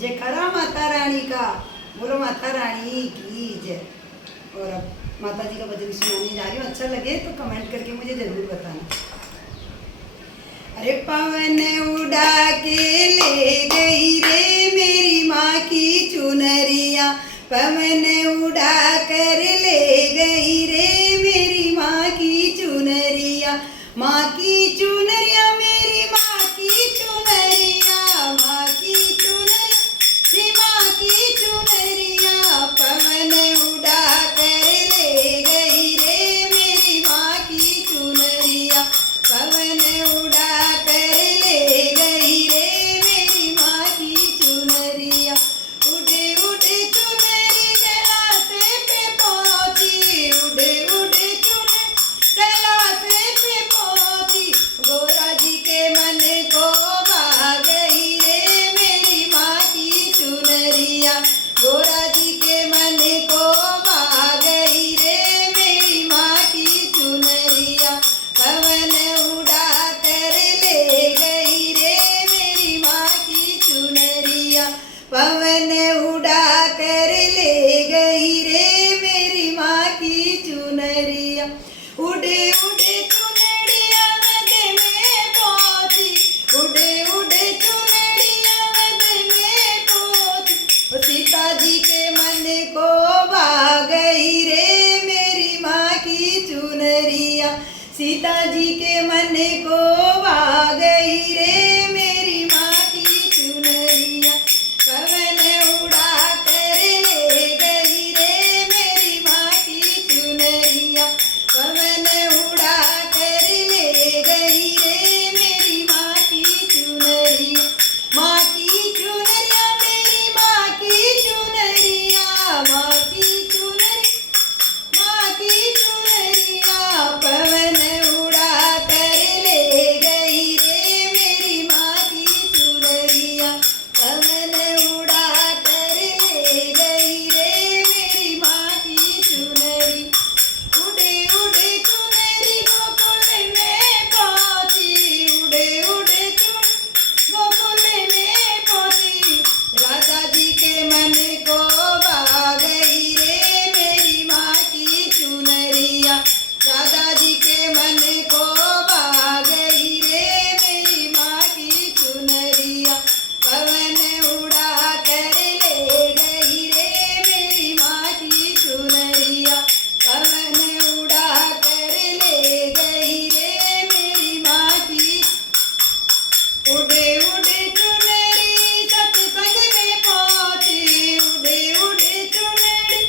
जयकारा माता रानी का। बोलो माता रानी की जय। और अब माता जी का भजन सुनाने जा रही हूँ। अच्छा लगे तो कमेंट करके मुझे जरूर बताना। अरे पवन उड़ा के ले गई रे मेरी माँ की चुनरिया, पवन उड़ा कर ले गई रे मेरी माँ की चुनरिया, माँ की चुनरिया मेरी माँ की चुनरिया, माँ की चुनरिया श्री माँ की चुनरिया, पवन उड़ा कर ले गई रे मेरी माँ की चुनरिया, पवन उड़ा कर ले गई रे मेरी माँ की चुनरिया। उड़े उड़े चुनरी कैलाश पे पहुँची, उड़े उड़े चुनरी कैलाश पे पहुँची, गोरा जी के मन को भा गई रे मेरी माँ की चुनरिया, गोरा जी के मन को भा गई रे मेरी माँ की चुनरिया, पवन उड़ा कर ले गई रे मेरी माँ की चुनरिया, पवन उड़ा कर ले गई रे मेरी माँ की चुनरिया। उड़े उड़े चुनरिया नद में पहुँची, उड़े उड़े चुनरिया नद में पहुँची, सीता जी के मन को भा गई रे मेरी माँ की चुनरिया, सीता जी के मन को भा गई रे मेरी माँ की चुनरिया, पवन उड़ा कर ले गई रे मेरी माँ की चुनरिया, पवन उड़ा कर ले गई रे मेरी माँ की चुनरिया, माँ की चुनरिया मेरी माँ की चुनरिया, माँ की चुनरिया, माँ की चुनरिया, पवन उड़ा कर ले गई रे मेरी माँ की चुनरिया, पवन उड़ा कर ले गई रे मेरी माँ की चुनरी। उड़े उड़े चुनरी गोकुल में पहुँची, उड़े उड़े चुनरी गोकुल में पहुँची, राधा जी के मन को भा गई रे मेरी माँ की चुनरिया, राधा जी के मन को भा गई रे मेरी माँ की चुनरिया, पवन उड़ा कर ले गई रे मेरी माँ की चुनरिया, पवन उड़ा कर ले गई रे मेरी माँ की। उड़े उड़े चुनरी सत्संग में पहुँची, उड़े उड़े चुनरी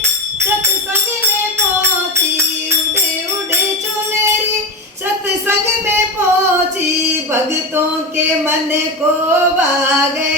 सत्संग में पहुँची, उड़े उड़े चुनरी सत्संग में पहुँची, भक्तों के मन को भा गई